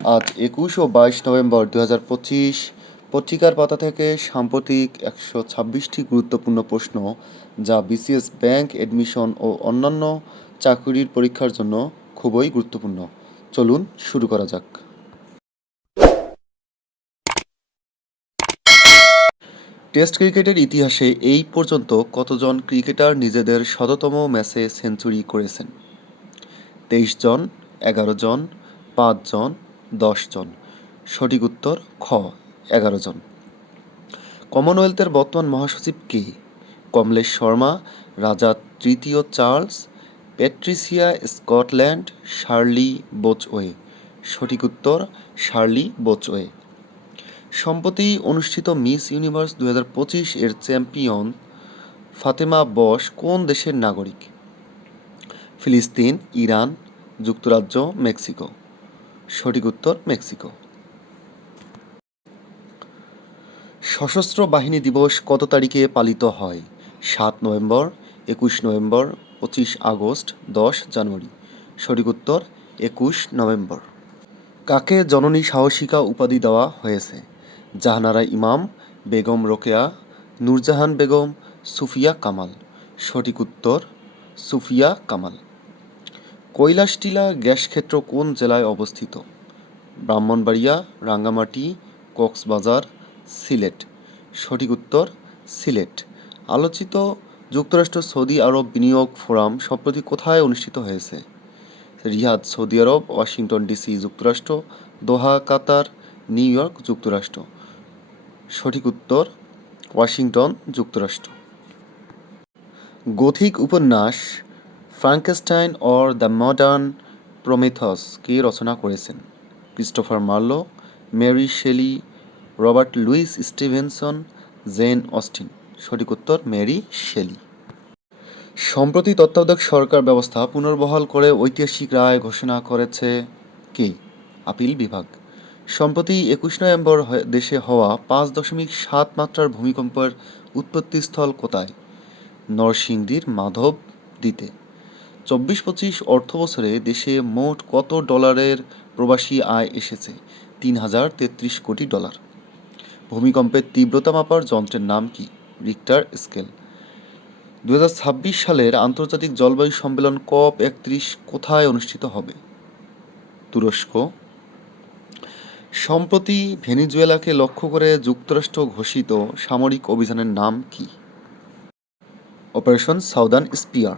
আজ একুশ ও বাইশ নভেম্বর দু হাজার পঁচিশ, পত্রিকার পাতা থেকে সাম্প্রতিক একশো ছাব্বিশটি গুরুত্বপূর্ণ প্রশ্ন যা বিসিএস ব্যাংক এডমিশন ও অন্যান্য চাকুরির পরীক্ষার জন্য খুবই গুরুত্বপূর্ণ। চলুন শুরু করা যাক। টেস্ট ক্রিকেটের ইতিহাসে এই পর্যন্ত কতজন ক্রিকেটার নিজেদের শততম ম্যাচে সেঞ্চুরি করেছেন? তেইশ জন, এগারো জন, পাঁচ জন দশ জন। সঠিক উত্তর, খ, এগারো জন। কমনওয়েলথের বর্তমান মহাসচিব কে? কমলেশ শর্মা, রাজা তৃতীয় Charles, Patricia Scotland, Shirley Botchwey. সঠিক উত্তর, শার্লি বোচওয়ে। সম্প্রতি অনুষ্ঠিত মিস ইউনিভার্স দু হাজার পঁচিশ এর চ্যাম্পিয়ন ফাতেমা বস কোন দেশের নাগরিক? ফিলিস্তিন, ইরান, যুক্তরাজ্য, মেক্সিকো। সঠিক উত্তর মেক্সিকো। সশস্ত্র বাহিনী দিবস কত তারিখে পালিত হয়? সাত নভেম্বর, একুশ নভেম্বর, পঁচিশ আগস্ট, দশ জানুয়ারি। সঠিক উত্তর, একুশ নভেম্বর। কাকে জননী সাহসিকা উপাধি দেওয়া হয়েছে? জাহানারা ইমাম, বেগম রোকেয়া, নূরজাহান বেগম, সুফিয়া কামাল। সঠিক উত্তর, সুফিয়া কামাল। কৈলাসটিলা গ্যাস ক্ষেত্র কোন জেলায় অবস্থিত? ব্রাহ্মণবাড়িয়া, রাঙ্গামাটি, কক্সবাজার, সিলেট। সঠিক উত্তর, সিলেট। আলোচিত যুক্তরাষ্ট্র সৌদি আরব বিনিয়োগ ফোরাম সম্প্রতি কোথায় অনুষ্ঠিত হয়েছে? Riyadh, Saudi Arab, Washington DC যুক্তরাষ্ট্র, দোহা, কাতার, নিউ ইয়র্ক যুক্তরাষ্ট্র। সঠিক উত্তর, ওয়াশিংটন যুক্তরাষ্ট্র। গথিক উপন্যাস, Frankenstein or the modern Prometheus কে রচনা করেছেন? Christopher Marlowe Mary Shelley Robert Louis Stevenson Jane Austen সঠিক উত্তর মেরি শেলি সম্প্রতি তত্ত্বাবধায়ক সরকার ব্যবস্থা পুনর্বহাল করে ঐতিহাসিক রায় ঘোষণা করেছে কে? আপিল বিভাগ। সম্প্রতি একুশ নভেম্বর দেশে হওয়া পাঁচ দশমিক সাত মাত্রার ভূমিকম্পের উৎপত্তিস্থল কোথায়? নরসিংদীর মাধব দিতে চব্বিশ পঁচিশ অর্থ বছরে দেশে মোট কত ডলারের প্রবাসী আয় এসেছে তিন হাজার তেত্রিশ কোটি ডলার। ভূমিকম্পের তীব্রতা মাপার যন্ত্রের নাম কি? Richter scale. দু হাজার ছাব্বিশ সালের আন্তর্জাতিক জলবায়ু সম্মেলন কপ একত্রিশ কোথায় অনুষ্ঠিত হবে? তুরস্ক। সম্প্রতি ভেনিজুয়েলাকে লক্ষ্য করে যুক্তরাষ্ট্র ঘোষিত সামরিক অভিযানের নাম কি? Operation southern spear.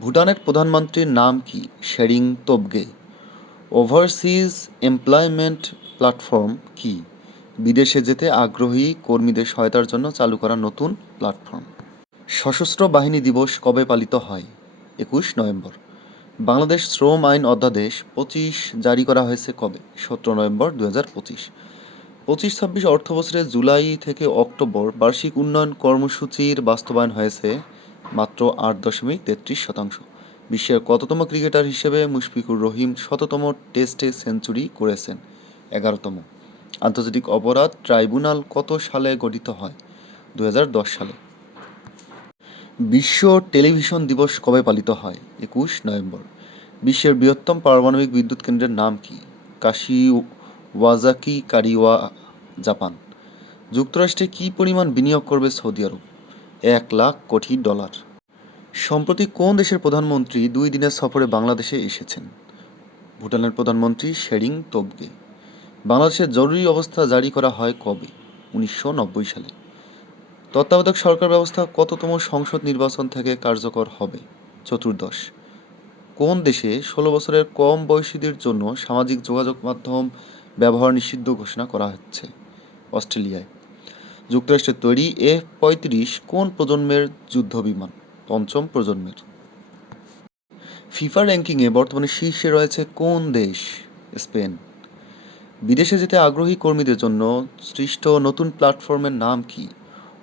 ভুটানের প্রধানমন্ত্রীর নাম কি? Tshering Tobgay. Overseas employment platform কি? বিদেশে যেতে আগ্রহী কর্মীদের সহায়তার জন্য চালু করা নতুন প্ল্যাটফর্ম। সশস্ত্র বাহিনী দিবস কবে পালিত হয়? একুশ নভেম্বর। বাংলাদেশ শ্রম আইন অধ্যাদেশ পঁচিশ জারি করা হয়েছে কবে? সতেরো নভেম্বর দু হাজার পঁচিশ। পঁচিশ ছাব্বিশ অর্থ বছরে জুলাই থেকে অক্টোবর বার্ষিক উন্নয়ন কর্মসূচির বাস্তবায়ন হয়েছে মাত্র আট দশমিক তেত্রিশ শতাংশ। বিশ্বের কততম ক্রিকেটার হিসেবে মুশফিকুর রহিম শততম টেস্টে সেঞ্চুরি করেছেন। এগারোতম। আন্তর্জাতিক অপরাধ ট্রাইব্যুনাল কত সালে গঠিত হয়? দু হাজার দশ সালে। বিশ্ব টেলিভিশন দিবস কবে পালিত হয়? একুশ নভেম্বর। বিশ্বের বৃহত্তম পারমাণবিক বিদ্যুৎ কেন্দ্রের নাম কি? Kashiwazaki Kariwa, Japan. যুক্তরাষ্ট্রে কী পরিমাণ বিনিয়োগ করবে সৌদি আরব? এক লাখ কোটি ডলার। সম্প্রতি কোন দেশের প্রধানমন্ত্রী দুই দিনের সফরে বাংলাদেশে এসেছেন? ভুটানের প্রধানমন্ত্রী শেরিং তোবগে। বাংলাদেশের জরুরি অবস্থা জারি করা হয় কবে? উনিশশো নব্বই সালে। তত্ত্বাবধায়ক সরকার ব্যবস্থা কততম সংসদ নির্বাচন থেকে কার্যকর হবে? চতুর্দশ। কোন দেশে ষোলো বছরের কম বয়সীদের জন্য সামাজিক যোগাযোগ মাধ্যম ব্যবহার নিষিদ্ধ ঘোষণা করা হচ্ছে? অস্ট্রেলিয়ায়। যুক্তরাষ্ট্রের তৈরি এফ পঁয়ত্রিশ কোন প্রজন্মের যুদ্ধ বিমান পঞ্চম প্রজন্মের। ফিফা র্যাঙ্কিংয়ে বর্তমানে শীর্ষে রয়েছে কোন দেশ? স্পেন। বিদেশে যেতে আগ্রহী কর্মীদের জন্য সৃষ্ট নতুন প্ল্যাটফর্মের নাম কি?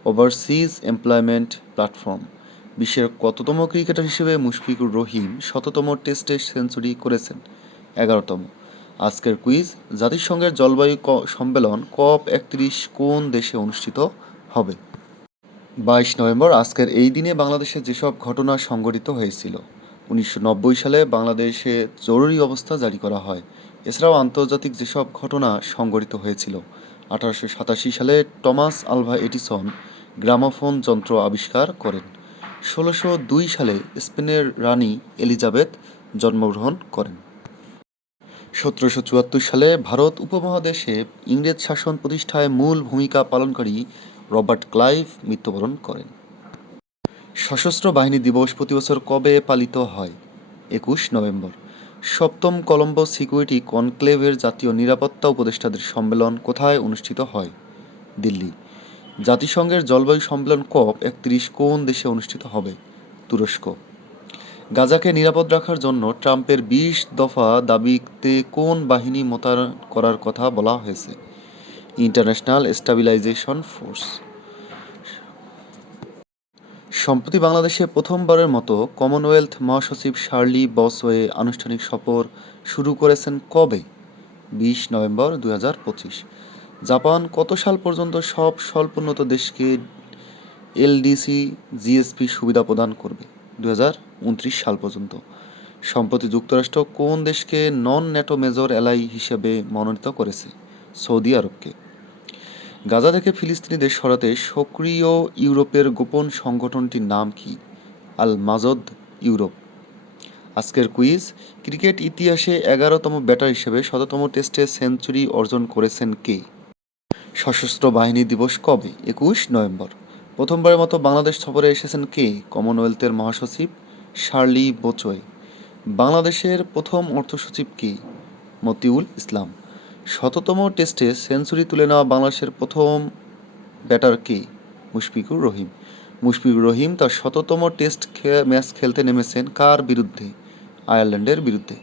Overseas employment platform. বিশ্বের কততম ক্রিকেটার হিসেবে মুশফিকুর রহিম শততম টেস্টে সেঞ্চুরি করেছেন? এগারোতম। আজকের কুইজ, জাতিসংঘের জলবায়ু সম্মেলন কপ একত্রিশ কোন দেশে অনুষ্ঠিত হবে? বাইশ নভেম্বর, আজকের এই দিনে বাংলাদেশে যেসব ঘটনা সংঘটিত হয়েছিল, উনিশশো নব্বই সালে বাংলাদেশে জরুরি অবস্থা জারি করা হয়। এছাড়াও আন্তর্জাতিক যেসব ঘটনা সংঘটিত হয়েছিল, আঠারোশো সাতাশি সালে টমাস আলভা এডিসন গ্রামোফোন যন্ত্র আবিষ্কার করেন। ষোলোশো দুই সালে স্পেনের রানী এলিজাবেথ জন্মগ্রহণ করেন। সতেরোশো চুয়াত্তর সালে ভারত উপমহাদেশে ইংরেজ শাসন প্রতিষ্ঠায় মূল ভূমিকা পালনকারী রবার্ট ক্লাইভ মৃত্যুবরণ করেন। সশস্ত্র বাহিনী দিবস প্রতি বছর কবে পালিত হয়? একুশ নভেম্বর। সপ্তম কলম্বো সিকিউরিটি কনক্লেভের জাতীয় নিরাপত্তা উপদেষ্টাদের সম্মেলন কোথায় অনুষ্ঠিত হয়? দিল্লি। জাতিসংঘের জলবায়ু সম্মেলন কপ একত্রিশ কোন দেশে অনুষ্ঠিত হবে? তুরস্ক। গাজাকে নিরাপদ রাখার জন্য ট্রাম্পের বিশ দফা দাবিতে কোন বাহিনী মোতায়েন করার কথা বলা হয়েছে? International Stabilisation Force. সম্প্রতি বাংলাদেশে প্রথমবারের মতো কমনওয়েলথ মহাসচিব শার্লি বসওয়ে আনুষ্ঠানিক সফর শুরু করেছেন কবে? বিশ নভেম্বর দু হাজার পঁচিশ। জাপান কত সাল পর্যন্ত সব স্বল্পোন্নত দেশকে এলডিসি, জিএসপি সুবিধা প্রদান করবে? দু হাজার উনত্রিশ সাল পর্যন্ত। সম্প্রতি যুক্তরাষ্ট্র কোন দেশকে নন ন্যাটো মেজর এলাই হিসেবে মনোনীত করেছে? সৌদি আরবকে। গাজা থেকে ফিলিস্তিনিদের সরাতে সক্রিয় ইউরোপের গোপন সংগঠনটির নাম কি? Al Majd, Europe. আজকের কুইজ, ক্রিকেট ইতিহাসে এগারোতম ব্যাটার হিসেবে শততম টেস্টে সেঞ্চুরি অর্জন করেছেন কে? সশস্ত্র বাহিনী দিবস কবে? একুশ নভেম্বর। প্রথমবারের মতো বাংলাদেশ সফরে এসেছেন কে? কমনওয়েলথের মহাসচিব শার্লি বোচয়। বাংলাদেশের প্রথম অর্থসচিব কে? মতিউল ইসলাম। শততম টেস্টে সেঞ্চুরি তুলে নেওয়া বাংলাদেশের প্রথম ব্যাটার কে? মুশফিকুর রহিম। মুশফিকুর রহিম তার শততম টেস্ট ম্যাচ খেলতে নেমেছেন কার বিরুদ্ধে? আয়ারল্যান্ডের বিরুদ্ধে।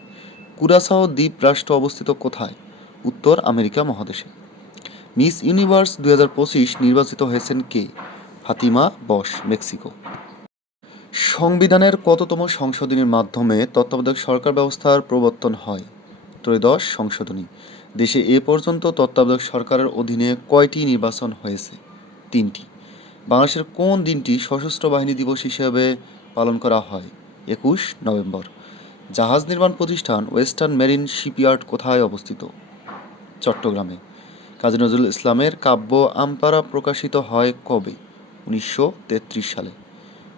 কুরাসাও দ্বীপ রাষ্ট্র অবস্থিত কোথায়? উত্তর আমেরিকা মহাদেশে। মিস ইউনিভার্স দুই হাজার পঁচিশ নির্বাচিত হয়েছেন কে? ফাতিমা বস, মেক্সিকো। সংবিধানের কততম সংশোধনীর মাধ্যমে তত্ত্বাবধায়ক সরকার ব্যবস্থার প্রবর্তন হয়? ত্রয়োদশ সংশোধনী। দেশে এ পর্যন্ত তত্ত্বাবধায়ক সরকারের অধীনে কয়টি নির্বাচন হয়েছে? তিনটি। বাংলাদেশের কোন দিনটি সশস্ত্র বাহিনী দিবস হিসেবে পালন করা হয়? একুশ নভেম্বর। জাহাজ নির্মাণ প্রতিষ্ঠান ওয়েস্টার্ন মেরিন শিপইয়ার্ড কোথায় অবস্থিত? চট্টগ্রামে। কাজী নজরুল ইসলামের কাব্য আমপারা প্রকাশিত হয় কবে? উনিশশো তেত্রিশ সালে।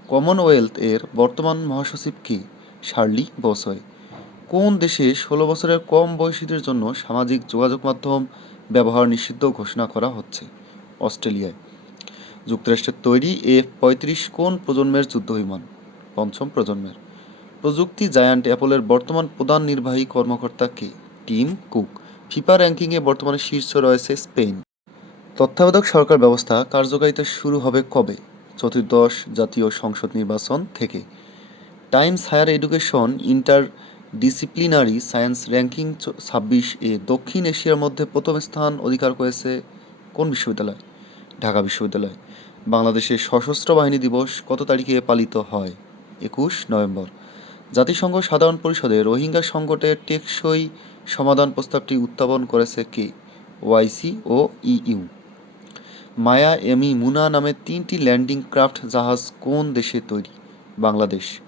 কমনওয়েলথ এর বর্তমান মহাসচিব কি? Shirley Botchwey. কোন দেশে ষোলো বছরের কম বয়সীদের জন্য সামাজিক যোগাযোগ মাধ্যম ব্যবহার নিষিদ্ধ ঘোষণা করা হচ্ছে অস্ট্রেলিয়ায়? যুক্তরাষ্ট্রের তৈরি এফ পঁয়ত্রিশ কোন প্রজন্মের যুদ্ধবিমান পঞ্চম প্রজন্মের। প্রযুক্তি জায়ান্ট অ্যাপলের বর্তমান প্রধান নির্বাহী কর্মকর্তা কে? Tim Cook. ফিফা র্যাঙ্কিংয়ে বর্তমানে শীর্ষ রয়েছে স্পেন। তত্ত্বাবধায়ক সরকার ব্যবস্থা কার্যকারিতা শুরু হবে কবে? চতুর্দশ জাতীয় সংসদ নির্বাচন থেকে। Times Higher Education interdisciplinary science ranking ছাব্বিশ এ দক্ষিণ এশিয়ার মধ্যে প্রথম স্থান অধিকার করেছে কোন বিশ্ববিদ্যালয়? ঢাকা বিশ্ববিদ্যালয়। বাংলাদেশের সশস্ত্র বাহিনী দিবস কত তারিখে পালিত হয়? একুশ নভেম্বর। জাতিসংঘ সাধারণ পরিষদে রোহিঙ্গা সংকটের টেকসই সমাধান প্রস্তাবটি উত্থাপন করেছে কে? ওআইসি ও ইইউ মায়া এমি মুনা নামে তিনটি ল্যান্ডিং ক্রাফট জাহাজ কোন দেশে তৈরি? বাংলাদেশ।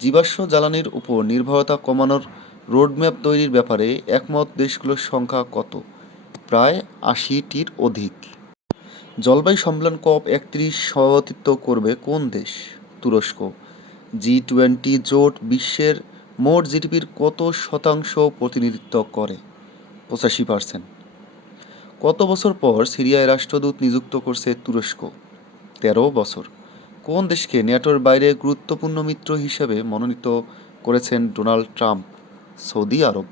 জীবাশ্ম জ্বালানির উপর নির্ভরতা কমানোর রোডম্যাপ তৈরির ব্যাপারে একমত দেশগুলোর সংখ্যা কত? প্রায় আশিটির অধিক। জলবায়ু সম্মেলন কপ একত্রিশ সভাপতিত্ব করবে কোন দেশ? তুরস্ক। জি টোয়েন্টি জোট বিশ্বের মোট জিডিপির কত শতাংশ প্রতিনিধিত্ব করে? পঁচাশি পার্সেন্ট। কত বছর পর সিরিয়ায় রাষ্ট্রদূত নিযুক্ত করছে তুরস্ক? তেরো বছর। কোন দেশকে ন্যাটোর বাইরে গুরুত্বপূর্ণ মিত্র হিসেবে মনোনীত করেছেন ডোনাল্ড ট্রাম্প? সৌদি আরব।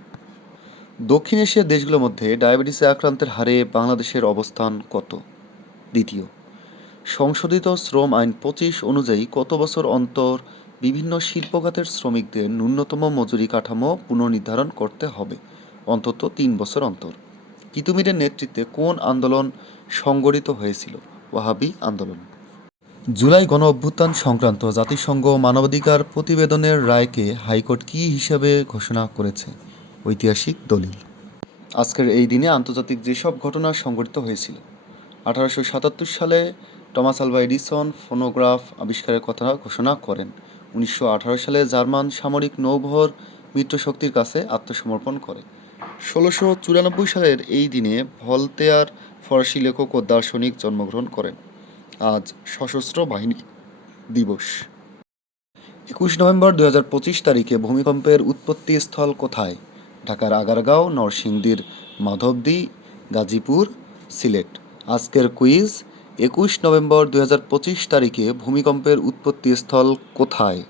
দক্ষিণ এশিয়ার দেশগুলোর মধ্যে ডায়াবেটিসে আক্রান্তের হারে বাংলাদেশের অবস্থান কত? দ্বিতীয়, সংশোধিত শ্রম আইন পঁচিশ অনুযায়ী কত বছর অন্তর বিভিন্ন শিল্পখাতের শ্রমিকদের ন্যূনতম মজুরি কাঠামো পুনর্নির্ধারণ করতে হবে? অন্তত তিন বছর অন্তর। কিতুমিরের নেতৃত্বে কোন আন্দোলন সংগঠিত হয়েছিল? ওয়াহাবি আন্দোলন। জুলাই গণ অভ্যুত্থান সংক্রান্ত জাতিসংঘ মানবাধিকার প্রতিবেদনের রায়কে হাইকোর্ট কী হিসাবে ঘোষণা করেছে? ঐতিহাসিক দলিল। আজকের এই দিনে আন্তর্জাতিক যেসব ঘটনা সংঘটিত হয়েছিল, আঠারোশো সাতাত্তর সালে টমাস আলভা এডিসন ফোনোগ্রাফ আবিষ্কারের কথা ঘোষণা করেন। উনিশশো আঠারো সালে জার্মান সামরিক নৌবহর মিত্রশক্তির কাছে আত্মসমর্পণ করে। ষোলোশো চুরানব্বই সালের এই দিনে ভলতেয়ার ফরাসি লেখক ও দার্শনিক জন্মগ্রহণ করেন। আজ সশস্ত্র বাহিনী দিবস। একুশ নভেম্বর দু হাজার পঁচিশ তারিখে ভূমিকম্পের উৎপত্তি স্থল কোথায়? ঢাকার আগারগাঁও, নরসিংদীর মাধবদী, গাজীপুর, সিলেট। আজকের কুইজ, একুশ নভেম্বর দু হাজার পঁচিশ তারিখে ভূমিকম্পের উৎপত্তি স্থল কোথায়?